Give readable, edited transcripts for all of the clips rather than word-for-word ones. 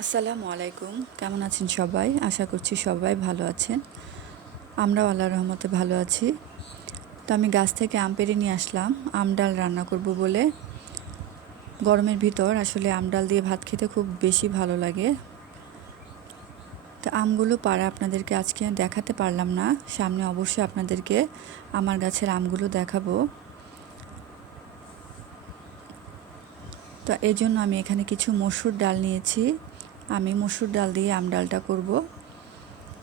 আসসালামু আলাইকুম। কেমন আছেন সবাই? আশা করছি সবাই ভালো আছেন। আমরাও আল্লাহর রহমতে ভালো আছি। তো আমি গাছ থেকে আম পেড়ে নিয়ে আসলাম আম ডাল রান্না করব বলে। গরমের ভিতর আসলে আম ডাল দিয়ে ভাত খেতে খুব বেশি ভালো লাগে। তো আমগুলো পাড়া আপনাদেরকে আজকে দেখাতে পারলাম না। সামনে অবশ্যই আপনাদেরকে আমার গাছের আমগুলো দেখাবো। তো এই জন্য আমি এখানে কিছু মসুর ডাল নিয়েছি। আমি মসুর ডাল দিয়ে আম ডালটা করব।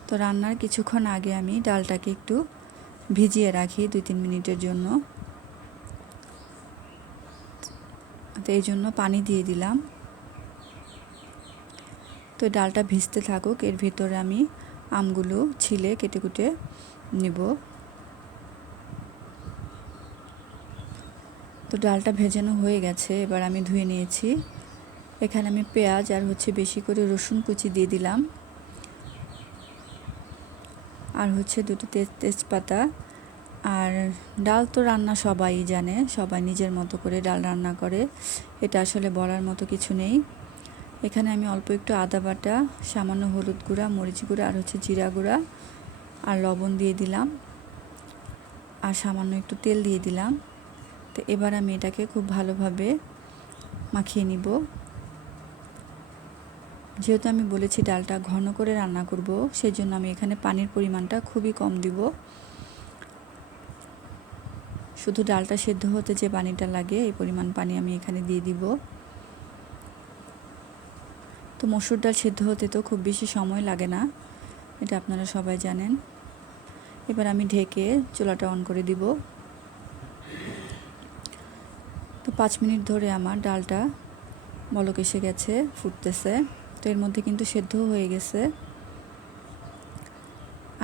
তো রান্নার কিছুক্ষণ আগে আমি ডালটাকে একটু ভিজিয়ে রাখি 2-3 মিনিটের জন্য। তো এই জন্য পানি দিয়ে দিলাম। তো ডালটা ভিজতে থাকুক, এর ভিতরে আমি আমগুলো ছিলে কেটে কুটে নেব। তো ডালটা ভেজানো হয়ে গেছে, এবার আমি ধুয়ে নিয়েছি। এখানে আমি পেঁয়াজ আর বেশি করে রসুন কুচি দিয়ে দিলাম, আর দুটো তেজপাতা। আর ডাল তো রান্না সবাই জানে, সবাই নিজের মতো করে ডাল রান্না করে, এটা আসলে বলার মতো কিছু নেই। এখানে আমি অল্প একটু আদা বাটা, সামান্য হলুদ গুঁড়া, মরিচ গুঁড়া আর জিরা গুঁড়া আর লবণ দিয়ে দিলাম, আর সামান্য একটু তেল দিয়ে দিলাম। তো এবার আমি এটাকে খুব ভালোভাবে মাখিয়ে নিব। যেহেতু আমি বলেছি ডালটা ঘন করে রান্না করব, সেই জন্য আমি এখানে পানির পরিমাণটা খুবই কম দিব। শুধু ডালটা সেদ্ধ হতে যে পানিটা লাগে এই পরিমাণ পানি আমি এখানে দিয়ে দিব। তো মসুর ডাল সেদ্ধ হতে তো খুব বেশি সময় লাগে না, এটা আপনারা সবাই জানেন। এবার আমি ঢেকে চুলাটা অন করে দিব। তো 5 মিনিট ধরে আমার ডালটা বলক এসে গেছে, ফুটতেছে। তো এর মধ্যে কিন্তু সেদ্ধ হয়ে গেছে।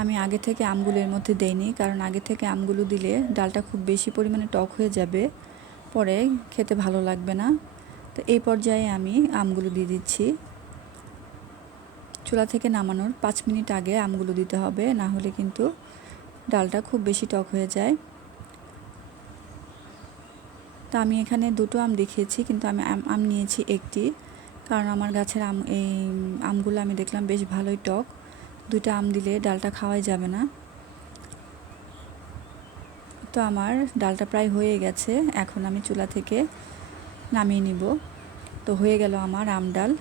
আমি আগে থেকে আমগুলো এর মধ্যে দেইনি, কারণ আগে থেকে আমগুলো দিলে ডালটা খুব বেশি পরিমাণে টক হয়ে যাবে, পরে খেতে ভালো লাগবে না। তো এই পর্যায়ে আমি আমগুলো দিয়ে দিচ্ছি। চুলা থেকে নামানোর 5 মিনিট আগে আমগুলো দিতে হবে, না হলে কিন্তু ডালটা খুব বেশি টক হয়ে যায়। তা আমি এখানে দুটো আম দেখিয়েছি, কিন্তু আমি আম নিয়েছি একটি, কারণ আমার গাছের এই আমগুলো আমি দেখলাম বেশ ভালোই টক। 2টা আম দিলে ডালটা খাওয়াই যাবে না। তো আমার ডালটা প্রায় হয়ে গেছে, এখন আমি চুলা থেকে নামিয়ে নিব। তো হয়ে গেল আমার আম ডাল।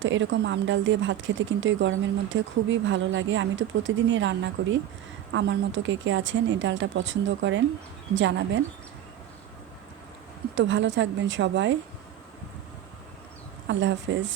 তো এরকম আম ডাল দিয়ে ভাত খেতে কিন্তু এই গরমের মধ্যে খুবই ভালো লাগে। আমি তো প্রতিদিনই রান্না করি। আমার মতো কে কে আছেন এই ডালটা পছন্দ করেন জানাবেন। তো ভালো থাকবেন সবাই। আল্লাহ হাফেজ।